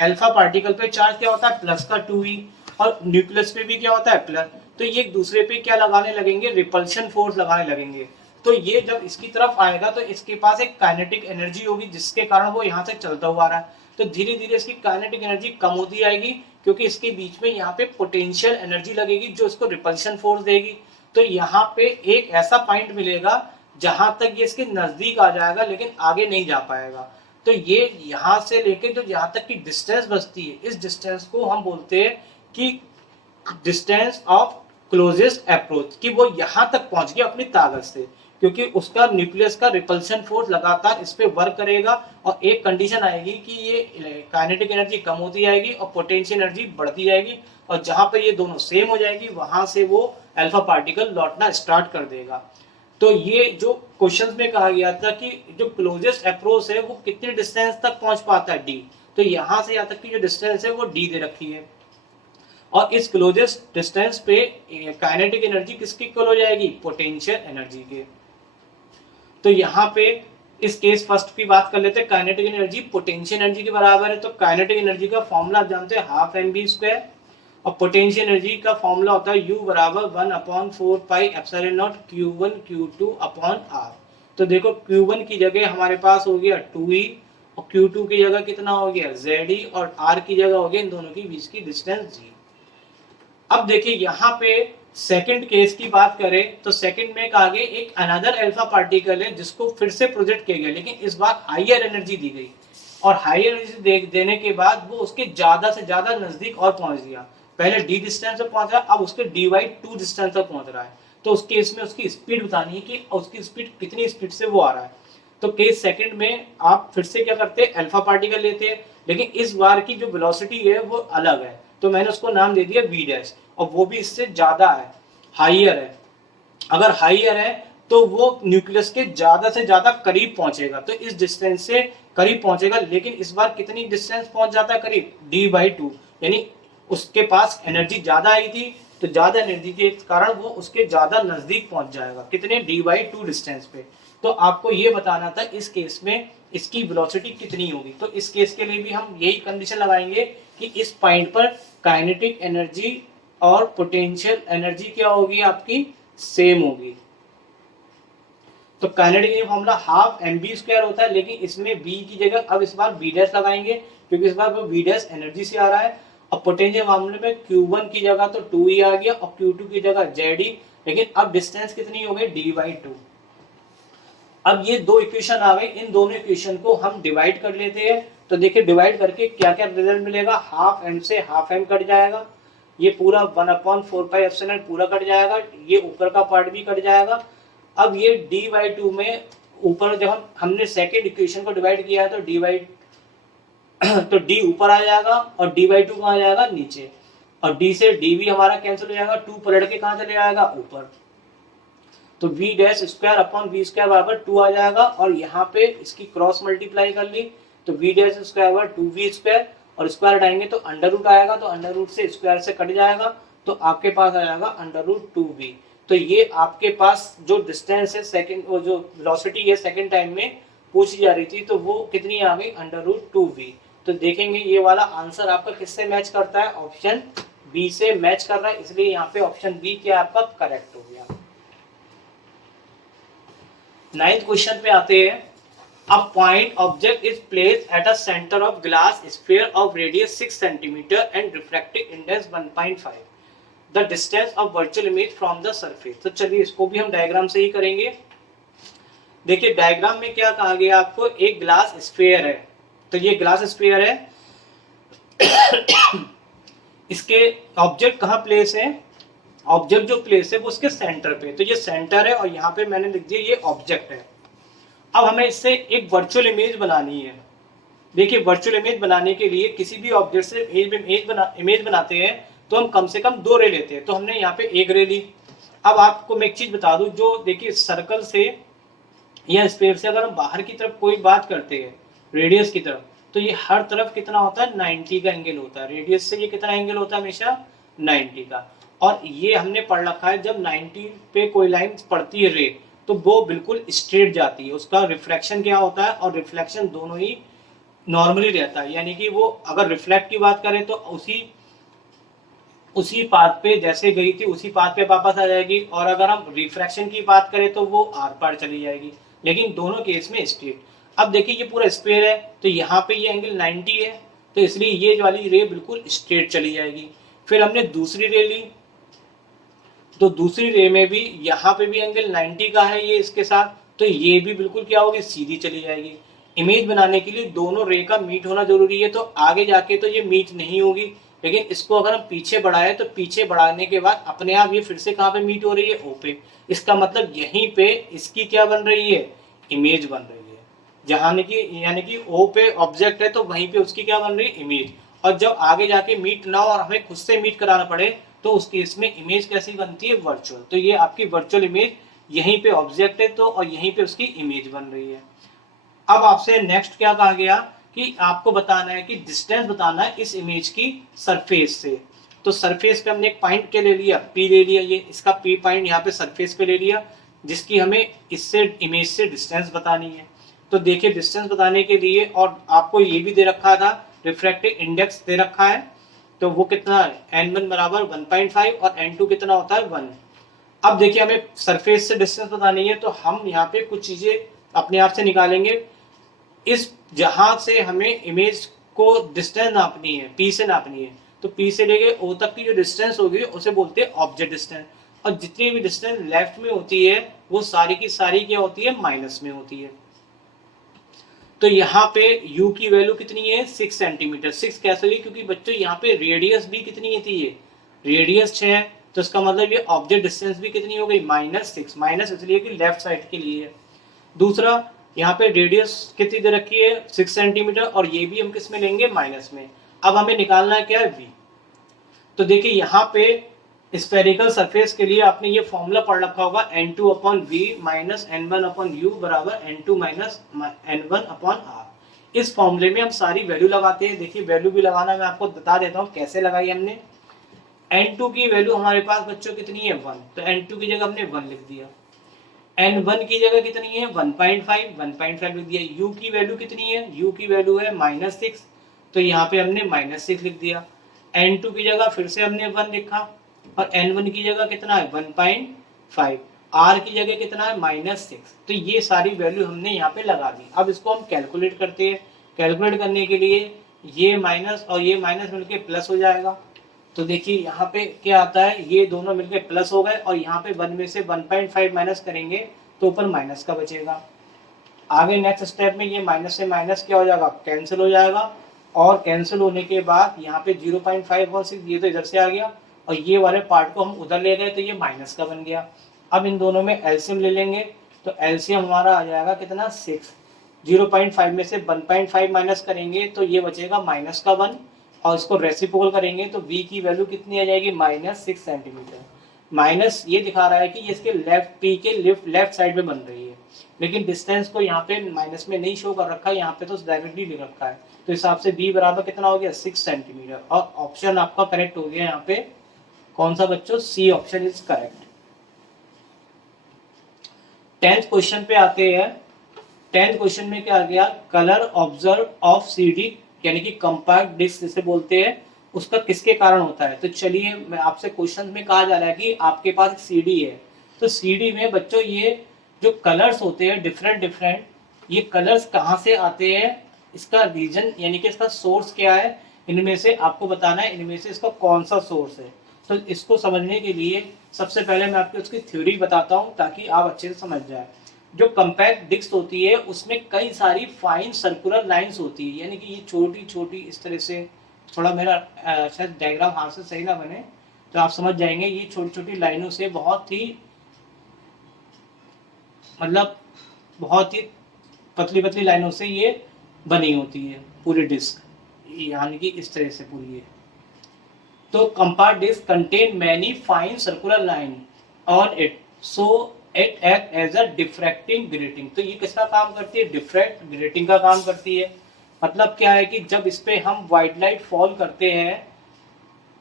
अल्फा पार्टिकल पे चार्ज क्या होता है प्लस का 2e और न्यूक्लियस पे भी क्या होता है प्लस, तो ये एक दूसरे पे क्या लगाने लगेंगे, रिपल्शन फोर्स लगाने लगेंगे। तो ये जब इसकी तरफ आएगा तो इसके पास एक काइनेटिक एनर्जी होगी जिसके कारण वो यहाँ से चलता हुआ आ रहा है। तो धीरे धीरे इसकी काइनेटिक एनर्जी कम होती आएगी क्योंकि इसके बीच में यहाँ पे पोटेंशियल एनर्जी लगेगी जो इसको रिपल्शन फोर्स देगी। तो यहाँ पे एक ऐसा पॉइंट मिलेगा जहां तक ये इसके नजदीक आ जाएगा लेकिन आगे नहीं जा पाएगा। तो ये यहाँ से लेके जो यहाँ तक की डिस्टेंस बचती है, इस डिस्टेंस को हम बोलते हैं कि डिस्टेंस ऑफ क्लोजेस्ट अप्रोच, कि वो यहाँ तक पहुंच गया अपनी ताकत से, क्योंकि उसका न्यूक्लियस का रिपल्शन फोर्स लगातार इस पे वर्क करेगा और एक कंडीशन आएगी कि ये काइनेटिक एनर्जी कम होती जाएगी और पोटेंशियल एनर्जी बढ़ती जाएगी, और जहां पे ये दोनों सेम हो जाएगी वहां से वो अल्फा पार्टिकल लौटना स्टार्ट कर देगा। तो ये जो क्वेश्चंस में कहा गया था कि जो क्लोजेस्ट अप्रोच है वो कितने डिस्टेंस तक पहुंच पाता है डी, तो यहां से यहाँ तक की जो डिस्टेंस है वो डी दे रखी है और इस क्लोजेस्ट डिस्टेंस पे काइनेटिक एनर्जी किसकी इक्वल हो जाएगी, पोटेंशियल एनर्जी के। तो यहाँ पे इस केस फर्स्ट की बात कर लेते हैं, काइनेटिक एनर्जी पोटेंशियल एनर्जी के बराबर है। तो काइनेटिक एनर्जी का फॉर्मूला आप जानते हैं हाफ mv² और पोटेंशियल एनर्जी का फॉर्मूला होता है U बराबर 1/4 pi epsilon not Q1 Q2 upon R। तो देखो Q1 की जगह हमारे पास हो गया 2e और Q2 की जगह कितना हो गया Ze और R की जगह हो गया इन दोनों के बीच की डिस्टेंस g। अब देखिए यहाँ पे सेकंड केस की बात करें तो सेकंड में आगे एक अनदर अल्फा पार्टिकल है जिसको फिर से प्रोजेक्ट किया गया, लेकिन इस बार हायर एनर्जी दी गई और हायर एनर्जी देने के बाद वो उसके ज्यादा से ज्यादा नजदीक और पहुंच गया। पहले d डिस्टेंस पर पहुंच रहा, अब उसके dy2 डिस्टेंस पर पहुंच रहा है। तो उस केस में उसकी स्पीड बतानी है कि उसकी स्पीड कितनी स्पीड से वो आ रहा है। तो केस सेकंड में आप फिर से क्या करते हैं, अल्फा पार्टिकल लेते हैं, लेकिन इस बार की जो वेलोसिटी है वो अलग है। तो मैंने उसको नाम दे दिया वी डैश, और वो भी इससे ज्यादा है, हाइयर है। अगर हाइयर है तो वो न्यूक्लियस के ज्यादा से ज्यादा करीब पहुंचेगा, तो इस डिस्टेंस से करीब पहुंचेगा। लेकिन इस बार कितनी डिस्टेंस पहुंच जाता है करीब, d/2, यानी उसके पास एनर्जी ज्यादा आई थी, तो ज्यादा एनर्जी के कारण वो उसके ज्यादा नजदीक पहुंच जाएगा, कितने, d/2 डिस्टेंस पे। तो आपको ये बताना था इस केस में इसकी वेलोसिटी कितनी होगी। तो इस केस के लिए भी हम यही कंडीशन लगाएंगे कि इस पॉइंट पर काइनेटिक एनर्जी और पोटेंशियल एनर्जी क्या होगी, आपकी सेम होगी। तो kinetic energy formula half mv² होता है, लेकिन इसमें v की जगह अब इस बार v डैश लगाएंगे, क्योंकि इस बार वो v डैश एनर्जी से आ रहा है। और पोटेंशियल मामले में q1 की जगह तो 2e आ गया और q2 की जगह ze, लेकिन अब डिस्टेंस कितनी हो गई, d/2। अब ये दो इक्वेशन आ गए, इन दोनों इक्वेशन को हम डिवाइड कर लेते हैं। तो देखिए डिवाइड करके क्या क्या रिजल्ट मिलेगा, हाफ m से हाफ m कट जाएगा, ये पूरा 1/4πε पूरा कट जाएगा, ये ऊपर का पार्ट भी कट जाएगा। अब ये d/2 में ऊपर जब हमने सेकेंड इक्वेशन को डिवाइड किया है तो d ऊपर आ जाएगा और d/2 कहाँ आ जाएगा, नीचे, और d से d भी हमारा कैंसिल हो जाएगा, 2 पलट के कहाँ चले जाएगा, ऊपर। तो v dash square upon v square बराबर 2 आ जाएगा, और यहाँ पे इसकी क्रॉस मल्टीप्लाई कर ली तो v डैश स्क्वायर बराबर 2v स्क्वायर, और स्क्वायर हटाएंगे तो अंडर रूट आएगा, तो अंडर रूट से स्क्वायर से कट जाएगा, तो आपके पास आ जाएगा √2v। तो ये आपके पास जो डिस्टेंस है सेकंड, वो जो वेलोसिटी है सेकंड टाइम में पूछी जा रही थी, तो वो कितनी आ गई, √2v। तो देखेंगे ये वाला आंसर आपका किससे मैच करता है, ऑप्शन बी से मैच कर रहा है, इसलिए यहाँ पे ऑप्शन बी क्या आपका करेक्ट हो गया। 9th क्वेश्चन पे आते हैं। A point object is placed at a center of glass sphere of radius 6 cm and refractive index 1.5. The distance of virtual image from the surface. तो चलिए इसको भी हम डायग्राम से ही करेंगे। देखिए डायग्राम में क्या कहा गया आपको, एक ग्लास स्फीयर है, तो ये ग्लास स्फीयर है इसके ऑब्जेक्ट कहाँ प्लेस है, ऑब्जेक्ट जो प्लेस है वो उसके सेंटर पे, तो ये सेंटर है और यहाँ पे मैंने लिख दिया ये ऑब्जेक्ट है। अब हमें इससे एक वर्चुअल इमेज बनानी है। देखिए वर्चुअल इमेज बनाने के लिए किसी भी ऑब्जेक्ट से इमेज बनाते हैं तो हम कम से कम 2 रे लेते हैं, तो हमने यहाँ पे 1 रे ली। अब आपको मैं एक चीज बता दूं, जो देखिए सर्कल से या स्फीयर से अगर हम बाहर की तरफ कोई बात करते हैं रेडियस की तरफ, तो ये हर तरफ कितना होता है, 90 का एंगल होता है। रेडियस से ये कितना एंगल होता है, हमेशा 90 का। और ये हमने पढ़ रखा है, जब 90 पे कोई लाइन पड़ती है रे, तो वो बिल्कुल स्ट्रेट जाती है, उसका रिफ्लेक्शन क्या होता है, और रिफ्लेक्शन दोनों ही नॉर्मली रहता है, यानी कि वो अगर रिफ्लेक्ट की बात करें तो उसी पाथ पे जैसे गई थी उसी पाथ पे वापस आ जाएगी, और अगर हम रिफ्रैक्शन की बात करें तो वो आर पार चली जाएगी, लेकिन दोनों केस में स्ट्रेट। अब देखिए ये पूरा स्क्वायर है, तो यहाँ पे ये एंगल 90 है, तो इसलिए ये वाली रे बिल्कुल स्ट्रेट चली जाएगी। फिर हमने दूसरी रे ली, तो दूसरी रे में भी यहाँ पे भी एंगल 90 का है ये इसके साथ, तो ये भी बिल्कुल क्या होगी, सीधी चली जाएगी। इमेज बनाने के लिए दोनों रे का मीट होना जरूरी है, तो आगे जाके तो ये मीट नहीं होगी, लेकिन इसको अगर हम पीछे बढ़ाए तो पीछे बढ़ाने के बाद अपने आप ये फिर से कहाँ पे मीट हो रही है, ओ पे। इसका मतलब यहीं पे इसकी क्या बन रही है, इमेज बन रही है। जहाँ यानी कि ओ पे ऑब्जेक्ट है तो वहीं पे उसकी क्या बन रही है, इमेज। और जब आगे जाके मीट ना हो और हमें खुद से मीट कराना पड़े तो उस केस में इमेज कैसी बनती है, वर्चुअल। तो ये आपकी वर्चुअल इमेज, यहीं पे ऑब्जेक्ट है तो, और यहीं पे उसकी इमेज बन रही है। अब आपसे नेक्स्ट क्या कहा गया कि आपको बताना है कि डिस्टेंस बताना है इस इमेज की सरफेस से। तो सरफेस पे हमने एक पॉइंट के ले लिया, पी ले लिया, ये इसका पी पॉइंट यहाँ पे सरफेस पे ले लिया, जिसकी हमें इससे इमेज से डिस्टेंस बतानी है। तो देखिए डिस्टेंस बताने के लिए, और आपको ये भी दे रखा था, रिफ्रैक्टिव इंडेक्स दे रखा है, तो वो कितना है, n1 बराबर 1.5 और n2 कितना होता है, 1। अब देखिए हमें सरफेस से डिस्टेंस बतानी है, तो हम यहाँ पे कुछ चीजें अपने आप से निकालेंगे। इस जहां से हमें इमेज को डिस्टेंस नापनी है, P से नापनी है, तो P से लेके O तक की जो डिस्टेंस होगी उसे बोलते हैं ऑब्जेक्ट डिस्टेंस। और जितनी भी डिस्टेंस लेफ्ट में होती है वो सारी की सारी क्या होती है, माइनस में होती है। तो यहाँ पे U की वैल्यू कितनी है, 6 सेंटीमीटर। 6 कैसे हुई, क्योंकि बच्चों यहाँ पे रेडियस भी कितनी थी, ये रेडियस 6 है, तो इसका मतलब ये ऑब्जेक्ट डिस्टेंस भी कितनी हो गई, -6। माइनस इसलिए कि लेफ्ट साइड के लिए है। दूसरा यहाँ पे रेडियस कितनी दे रखी है, 6 सेंटीमीटर, और ये भी हम किस में लेंगे, माइनस में। अब हमें निकालना है क्या है, V। तो देखिए यहाँ पे स्फेरिकल सरफेस के लिए आपने ये फॉर्मूला पढ़ रखा होगा n2 upon v minus n1 upon u बराबर n2 minus n1 upon are. इस फॉर्मूले में हम सारी वैल्यू लगाते हैं। देखिए वैल्यू भी लगाना मैं आपको बता देता हूँ कैसे लगाई हमने। n2 की वैल्यू हमारे पास बच्चों कितनी है 1, तो n2 की जगह हमने 1 लिख दिया। n1 की जगह कितनी है 1.5 लिख दिया। u की वैल्यू कितनी है, u की वैल्यू है -6, तो यहाँ पे हमने -6 लिख दिया। n2 की जगह फिर से हमने 1 लिखा और n1 की जगह कितना है 1.5, r की जगह कितना है -6। तो ये सारी वैल्यू हमने यहाँ पे लगा दी। अब इसको हम कैलकुलेट करते हैं। कैलकुलेट करने के लिए ये माइनस और ये माइनस मिलके प्लस हो जाएगा। तो देखिए यहाँ पे क्या आता है, ये दोनों मिलके प्लस हो गए और यहाँ पे 1 में से 1.5 माइनस करेंगे तो ऊपर माइनस का बचेगा। आगे नेक्स्ट स्टेप में ये माइनस से माइनस क्या हो जाएगा, कैंसिल हो जाएगा। और कैंसिल होने के बाद यहाँ पे 0.5 ये तो इधर से आ गया और ये वाले पार्ट को हम उधर ले गए तो ये माइनस का बन गया। अब इन दोनों में एलसीएम ले लेंगे तो एलसीएम हमारा आ जाएगा कितना 6। 0.5 में से 1.5 माइनस करेंगे तो ये बचेगा माइनस का 1 और इसको रेसिप्रोकल करेंगे तो v की वैल्यू कितनी आ जाएगी -6 सेंटीमीटर। माइनस ये दिखा रहा है कि ये इसके p के लेफ्ट साइड में बन रही है, लेकिन डिस्टेंस को यहाँ पे माइनस में नहीं शो कर रखा है, यहाँ पे तो डायरेक्टली लिख रखा है। तो हिसाब से b बराबर कितना हो गया 6 सेंटीमीटर और ऑप्शन आपका करेक्ट हो गया। यहाँ पे कौन सा बच्चों, C option is correct. 10th question पे आते हैं। 10th क्वेश्चन में क्या आ गया, कलर ऑब्जर्व ऑफ सीडी यानी कि कंपैक्ट डिस्क जिसे बोलते हैं उसका किसके कारण होता है। तो चलिए मैं आपसे क्वेश्चन में कहा जा रहा है कि आपके पास एक सीडी है, तो सीडी में बच्चों ये जो कलर्स होते हैं डिफरेंट ये कलर्स कहाँ से आते हैं, इसका रीजन यानी कि इसका सोर्स क्या है, इनमें से आपको बताना है इनमें से इसका कौन सा सोर्स है। तो इसको समझने के लिए सबसे पहले मैं आपको उसकी थ्योरी बताता हूँ ताकि आप अच्छे से समझ जाए। जो कंपैक्ट डिस्क होती है उसमें कई सारी फाइन सर्कुलर लाइंस होती है, यानी कि ये छोटी छोटी इस तरह से, थोड़ा मेरा शायद डायग्राम हाथ से सही ना बने तो आप समझ जाएंगे, ये छोटी छोटी लाइनों से बहुत ही मतलब बहुत ही पतली पतली लाइनों से ये बनी होती है पूरी डिस्क, यानी कि इस तरह से पूरी है। तो compact disc contain many fine circular line on it so it act as a diffracting grating. तो ये किसका काम करती है, डिफ्रैक्ट ग्रेटिंग का काम करती है। मतलब क्या है कि जब इस पे हम व्हाइट लाइट फॉल करते हैं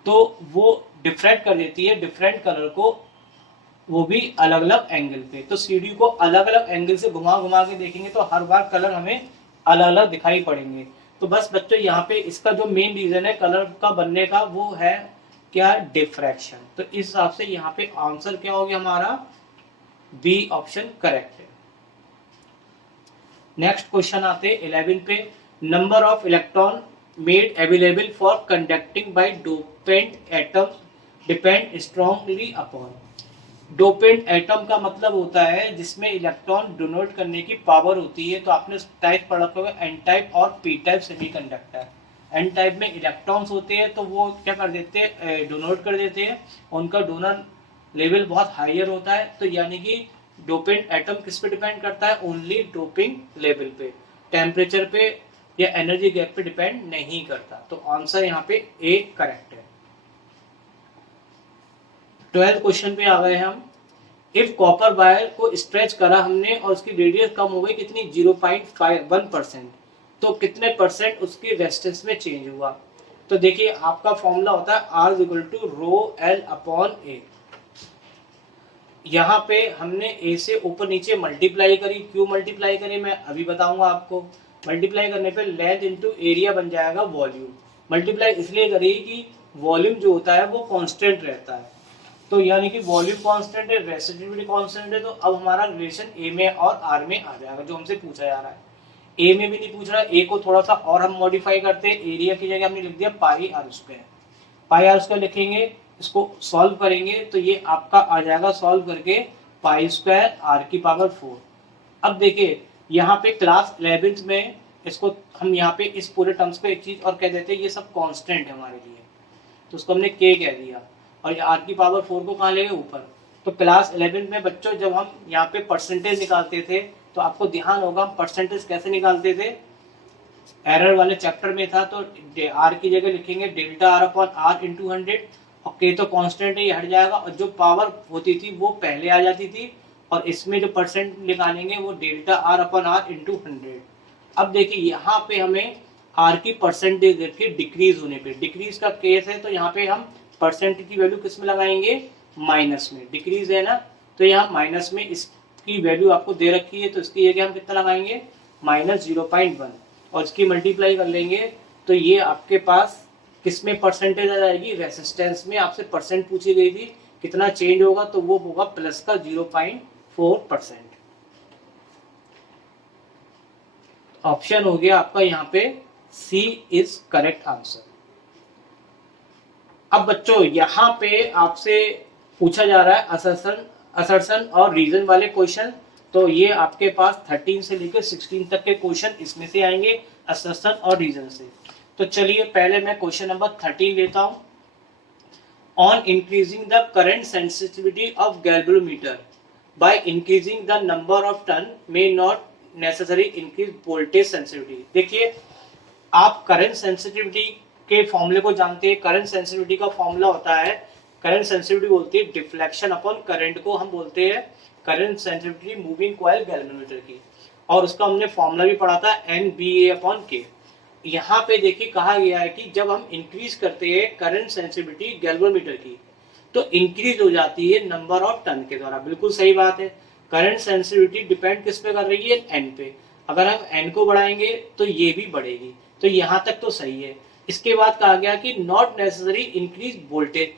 तो वो डिफ्रैक्ट कर देती है डिफरेंट कलर को, वो भी अलग अलग एंगल पे। तो सीडी को अलग अलग एंगल से घुमा घुमा के देखेंगे तो हर बार कलर हमें अलग अलग दिखाई पड़ेंगे। तो बस बच्चों यहाँ पे इसका जो मेन रीजन है कलर का बनने का वो है क्या, डिफ्रैक्शन। तो इस हिसाब से यहाँ पे आंसर क्या हो गया हमारा, बी ऑप्शन करेक्ट है। नेक्स्ट क्वेश्चन आते 11 पे। Number of electron made available for conducting by dopant atoms depend strongly upon. Dopant atom का मतलब होता है जिसमें इलेक्ट्रॉन डोनेट करने की पावर होती है। तो आपने टाइप पढ़ा होगा एन टाइप और p type semiconductor. N type में इलेक्ट्रॉन्स होते हैं तो वो क्या कर देते हैं, डोनेट कर देते हैं, उनका डोनर लेवल बहुत हायर होता है। तो यानी कि डोपेंट एटम किस पे डिपेंड करता है, ओनली डोपिंग लेवल पे, टेम्परेचर पे या एनर्जी गैप पे डिपेंड नहीं करता। तो आंसर यहाँ पे ए करेक्ट है। 12th क्वेश्चन पे आ गए हम। इफ कॉपर वायर को स्ट्रेच करा हमने और उसकी रेडियस कम हो गई कितनी, 0.1%, तो कितने परसेंट उसकी रेजिस्टेंस में चेंज हुआ। तो देखिए आपका फॉर्मूला होता है R = ρl/A। यहाँ पे हमने ए से ऊपर नीचे मल्टीप्लाई करी, क्यों मल्टीप्लाई करी मैं अभी बताऊंगा आपको। मल्टीप्लाई करने पे लेंथ इंटू एरिया बन जाएगा वॉल्यूम। मल्टीप्लाई इसलिए करी कि वॉल्यूम जो होता है वो कांस्टेंट रहता है, तो यानी कि वॉल्यूम कांस्टेंट है, रेसिस्टिविटी कांस्टेंट है, तो अब हमारा रिलेशन ए में और आर में आ जाएगा जो हमसे पूछा जा रहा है। ए में भी नहीं पूछ रहा है, ए को थोड़ा सा और हम मॉडिफाई करते हैं, एरिया की जगह हमने लिख दिया πr²। πr² लिखेंगे, इसको सॉल्व करेंगे तो ये आपका आ जाएगा सॉल्व करके π²r⁴। अब देखिए यहाँ पे क्लास 11th में इसको हम यहाँ पे इस पूरे टर्म्स पे एक चीज और कह देते हैं, ये सब कांस्टेंट है हमारे लिए, तो उसको हमने k कह दिया और ये r⁴ को कहाँ ले गए ऊपर। तो क्लास 11 में बच्चों जब हम यहाँ पे परसेंटेज निकालते थे तो आपको ध्यान होगा हम परसेंटेज कैसे निकालते थे, एरर वाले चैप्टर में था। तो r की जगह लिखेंगे ΔR/r × 100 के तो कांस्टेंट है, ये हट जाएगा, और जो पावर होती थी वो पहले आ जाती थी, और इसमें जो परसेंट निकालेंगे वो delta r upon r into 100। अब देखिए यहाँ पे हमें आर की परसेंटेज देखिए डिक्रीज होने पे, डिक्रीज का केस है तो यहाँ पे हम परसेंट की वैल्यू किस में लगाएंगे, माइनस में, डिक्रीज है ना, तो यहाँ माइनस में इसकी वैल्यू आपको दे रखी है, तो इसकी जगह हम कितना लगाएंगे, -0.1, और इसकी मल्टीप्लाई कर लेंगे तो ये आपके पास किस में परसेंटेज आ जाएगी, रेसिस्टेंस में आपसे परसेंट पूछी गई थी, कितना चेंज होगा, तो वो होगा प्लस का 0.4%। ऑप्शन हो गया आपका यहाँ पे सी इज करेक्ट आंसर। अब बच्चों यहाँ पे आपसे पूछा जा रहा है असर्शन और रीजन वाले क्वेश्चन, तो ये आपके पास 13 से लेकर 16 तक के क्वेश्चन इसमें से आएंगे, असर्शन और रीजन से। तो चलिए पहले मैं क्वेश्चन नंबर 13 लेता हूं। On increasing the current sensitivity of galvanometer by increasing the number of turn may not necessary increase voltage sensitivity. देखिए आप करंट सेंसिटिविटी के फॉर्मूले को जानते हैं। करंट सेंसिटिविटी का फॉर्मूला होता है, करंट सेंसिटिविटी बोलती है डिफ्लेक्शन अपॉन करंट को हम बोलते हैं current sensitivity moving coil galvanometer की, और उसका हमने फॉर्मूला भी पढ़ा था NBA/K। यहाँ पे देखिए कहा गया है कि जब हम इंक्रीज करते हैं करंट सेंसिटिविटी गैल्वेनोमीटर की तो इंक्रीज हो जाती है नंबर ऑफ टर्न के द्वारा। बिल्कुल सही बात है, करंट सेंसिटिविटी डिपेंड किस पे कर रही है, एन पे। अगर हम एन को बढ़ाएंगे तो ये भी बढ़ेगी, तो यहाँ तक तो सही है। इसके बाद कहा गया कि नॉट नेसेसरी इंक्रीज वोल्टेज,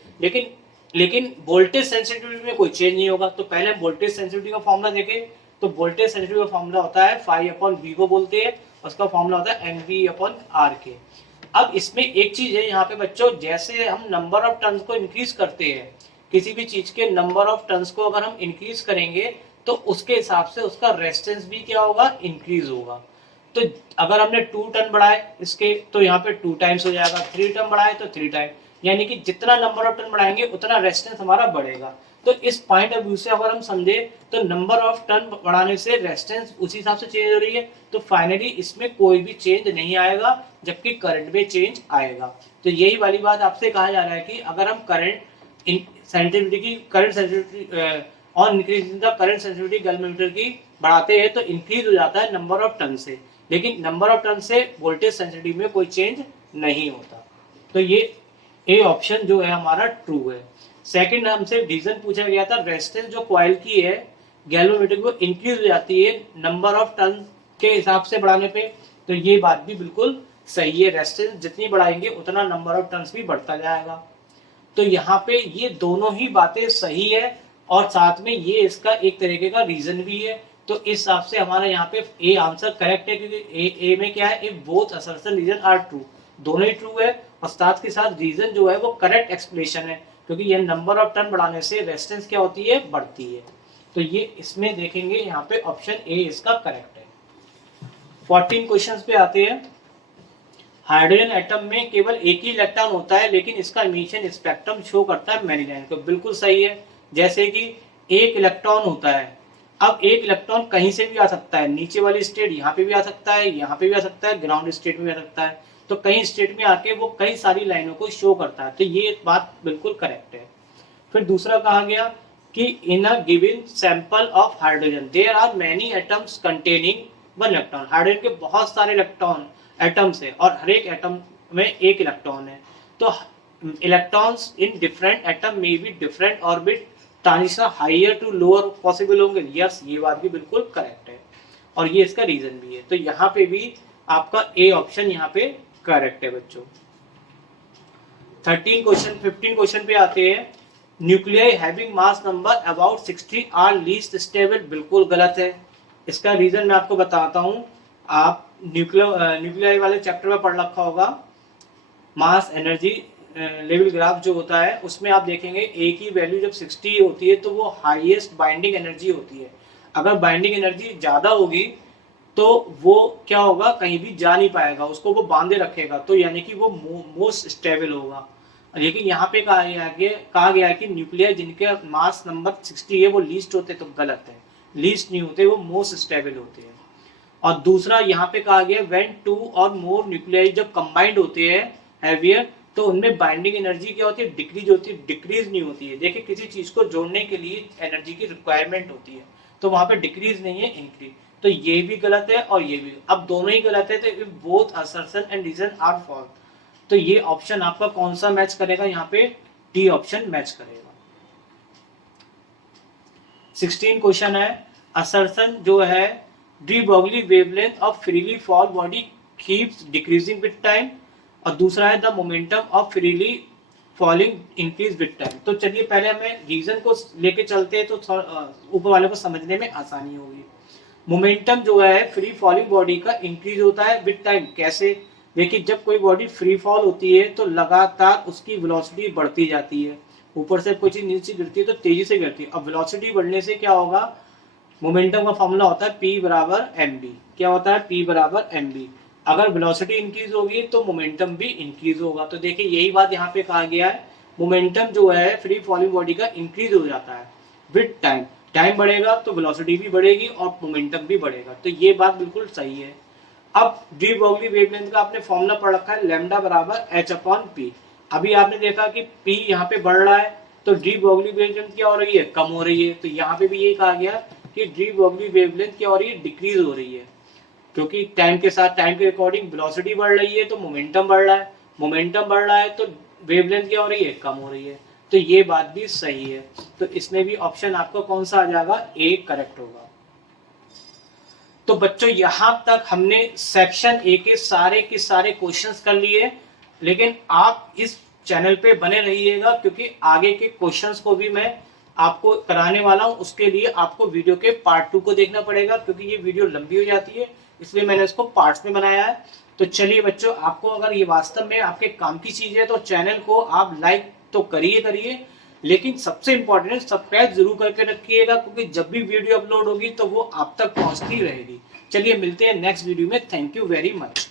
लेकिन वोल्टेज सेंसिटिविटी में कोई चेंज नहीं होगा। तो पहले वोल्टेज सेंसिटिविटी का फॉर्मूला देखें, तो वोल्टेज सेंसिटिविटी का फॉर्मूला होता है phi/V को बोलते हैं, उसका फॉर्मूला होता है NV/R के। अब इसमें एक चीज है यहाँ पे बच्चों, जैसे हम नंबर ऑफ टर्न्स को इंक्रीज करते हैं, किसी भी चीज के नंबर ऑफ टर्न्स को अगर हम इंक्रीज करेंगे तो उसके हिसाब से उसका रेजिस्टेंस भी क्या होगा, इंक्रीज होगा। तो अगर हमने 2 टन बढ़ाए इसके, तो यहाँ पे 2 टाइम्स हो जाएगा, 3 टन बढ़ाए तो 3 टाइम, यानी कि जितना नंबर ऑफ टन बढ़ाएंगे उतना रेजिस्टेंस हमारा बढ़ेगा। तो इस पॉइंट ऑफ व्यू से अगर हम समझे तो नंबर ऑफ टन बढ़ाने से रेजिस्टेंस उसी हिसाब से चेंज हो रही है, तो फाइनली इसमें कोई भी चेंज नहीं आएगा, जबकि करंट में चेंज आएगा। तो यही वाली बात आपसे कहा जा रहा है कि अगर हम करंट सेंसिटिविटी की current sensitivity on increasing the current sensitivity galvanometer की बढ़ाते हैं तो इंक्रीज हो जाता है नंबर ऑफ टर्न से, लेकिन नंबर ऑफ टर्न से वोल्टेज सेंसिटिविटी में कोई चेंज नहीं होता। तो ये ए ऑप्शन जो है हमारा ट्रू है। सेकंड हमसे रीजन पूछा गया था, रेजिस्टेंस जो कॉइल की है गैल्वेनोमीटर को इंक्रीज हो जाती है नंबर ऑफ टर्न के हिसाब से बढ़ाने पे, तो ये बात भी बिल्कुल सही है। रेजिस्टेंस जितनी बढ़ाएंगे उतना नंबर ऑफ टर्न्स भी बढ़ता जाएगा। तो यहाँ पे ये दोनों ही बातें सही है, और साथ में ये इसका एक तरीके का रीजन भी है। तो इस हिसाब से हमारा यहाँ पे ए आंसर करेक्ट है, क्योंकि ए में क्या है, if both assertion reason are true, दोनों ही ट्रू है, और साथ के साथ रीजन जो है वो करेक्ट एक्सप्लेनेशन है, क्योंकि ये नंबर ऑफ टर्न बढ़ाने से रेजिस्टेंस क्या होती है, बढ़ती है। तो ये इसमें देखेंगे यहाँ पे ऑप्शन ए इसका करेक्ट है। 14 क्वेश्चन पे आते हैं। हाइड्रोजन एटम में केवल एक ही इलेक्ट्रॉन होता है, लेकिन इसका इमिशन स्पेक्ट्रम शो करता है मैनी लाइन को। बिल्कुल सही है, जैसे कि एक इलेक्ट्रॉन होता है, अब एक इलेक्ट्रॉन कहीं से भी आ सकता है, नीचे वाली स्टेट यहाँ पे भी आ सकता है, यहाँ पे भी आ सकता है, ग्राउंड स्टेट में भी आ सकता है, तो कई स्टेट में आके वो कई सारी लाइनों को शो करता है। तो ये बात बिल्कुल करेक्ट है। फिर दूसरा कहा गया कि in a given sample of hydrogen there are many atoms containing 1 electron. Hydrogen के बहुत सारे इलेक्ट्रॉन एटम्स है, और हर एक एटम में एक इलेक्ट्रॉन है। तो इलेक्ट्रॉन्स इन डिफरेंट एटम में भी different orbit transition higher to lower possible होंगे। यस, ये बात भी बिल्कुल करेक्ट है, और ये इसका रीजन भी है। तो यहाँ पे भी आपका ए ऑप्शन यहाँ पे करेक्ट है बच्चों। 15 क्वेश्चन पे आते हैं। Nuclei having mass number about 60 are least stable. बिल्कुल गलत है। इसका रीजन मैं आपको बताता हूँ। आप न्यूक्लियाई वाले चैप्टर में पढ़ रखा होगा, मास एनर्जी लेवल ग्राफ जो होता है, उसमें आप देखेंगे ए की वैल्यू जब 60 होती है तो वो हाईएस्ट बाइंडिंग एनर्जी होती है। अगर बाइंडिंग एनर्जी ज्यादा होगी तो वो क्या होगा, कहीं भी जा नहीं पाएगा, उसको वो बांधे रखेगा, तो यानी कि वो मोस्ट स्टेबल होगा। लेकिन यहाँ पे कहा गया है कि न्यूक्लियर जिनके मास नंबर 60 है वो लीस्ट होते, तो गलत है। लीस्ट नहीं होते, वो मोस्ट स्टेबल होते हैं। और दूसरा यहाँ पे कहा गया व्हेन 2 और मोर न्यूक्लियाई जब कंबाइंड होते हैं हैवियर, तो उनमें बाइंडिंग एनर्जी क्या होती है, डिक्रीज होती है, डिक्रीज नहीं होती है। देखिए किसी चीज को जोड़ने के लिए एनर्जी की रिक्वायरमेंट होती है, तो वहां पे डिक्रीज नहीं है, इंक्रीज। तो ये भी गलत है और ये भी, अब दोनों ही गलत है, तो both assertion and reason are false. तो ये ऑप्शन आपका कौन सा मैच करेगा, यहाँ पे डी ऑप्शन मैच करेगा। 16 क्वेश्चन है, असर्शन जो है de Broglie wavelength of freely fall body keeps decreasing with time, और दूसरा है the momentum of freely falling increase with time. तो चलिए पहले हमें रीजन को लेके चलते हैं, तो ऊपर वाले को समझने में आसानी होगी। मोमेंटम जो है फ्री फॉलिंग बॉडी का इंक्रीज होता है विद टाइम। कैसे, देखिए जब कोई बॉडी फ्री फॉल होती है तो लगातार उसकी वेलोसिटी बढ़ती जाती है, ऊपर से कोई चीज नीचे गिरती है तो तेजी से गिरती है। अब वेलोसिटी बढ़ने से क्या होगा, मोमेंटम का फॉर्मूला होता है P बराबर mv। क्या होता है, P बराबर mv। अगर वेलोसिटी इंक्रीज होगी तो मोमेंटम भी इंक्रीज होगा। तो देखिए यही बात यहाँ पे कहा गया है, मोमेंटम जो है फ्री फॉलिंग बॉडी का इंक्रीज हो जाता है विद टाइम। टाइम बढ़ेगा तो वेलोसिटी भी बढ़ेगी और मोमेंटम भी बढ़ेगा। तो ये बात बिल्कुल सही है। अब डी ब्रोगली वेवलेंथ का आपने फॉर्मूला पढ़ रखा है, लैम्डा बराबर h/p। अभी आपने देखा कि P यहाँ पे बढ़ रहा है तो डी ब्रोगली वेवलेंथ क्या हो रही है, कम हो रही है। तो यहाँ पे भी यही कहा गया कि डी ब्रोगली वेवलेंथ क्या हो रही है, डिक्रीज हो रही है, क्योंकि टाइम के साथ, टाइम के अकॉर्डिंग वेलोसिटी बढ़ रही है तो मोमेंटम बढ़ रहा है, मोमेंटम बढ़ रहा है तो वेवलेंथ क्या हो रही है, कम हो रही है। तो ये बात भी सही है। तो इसमें भी ऑप्शन आपका कौन सा आ जाएगा, ए करेक्ट होगा। तो बच्चों यहां तक हमने सेक्शन ए के सारे क्वेश्चंस कर लिए, लेकिन आप इस चैनल पे बने रहिएगा क्योंकि आगे के क्वेश्चंस को भी मैं आपको कराने वाला हूं। उसके लिए आपको वीडियो के पार्ट 2 को देखना पड़ेगा, क्योंकि ये वीडियो लंबी हो जाती है, इसलिए मैंने इसको पार्ट्स में बनाया है। तो चलिए बच्चों, आपको अगर ये वास्तव में आपके काम की चीज है तो चैनल को आप लाइक तो करिए, लेकिन सबसे इंपॉर्टेंट है सब्सक्राइब जरूर करके रखिएगा, क्योंकि जब भी वीडियो अपलोड होगी तो वो आप तक पहुंचती रहेगी। चलिए मिलते हैं नेक्स्ट वीडियो में। Thank you very much.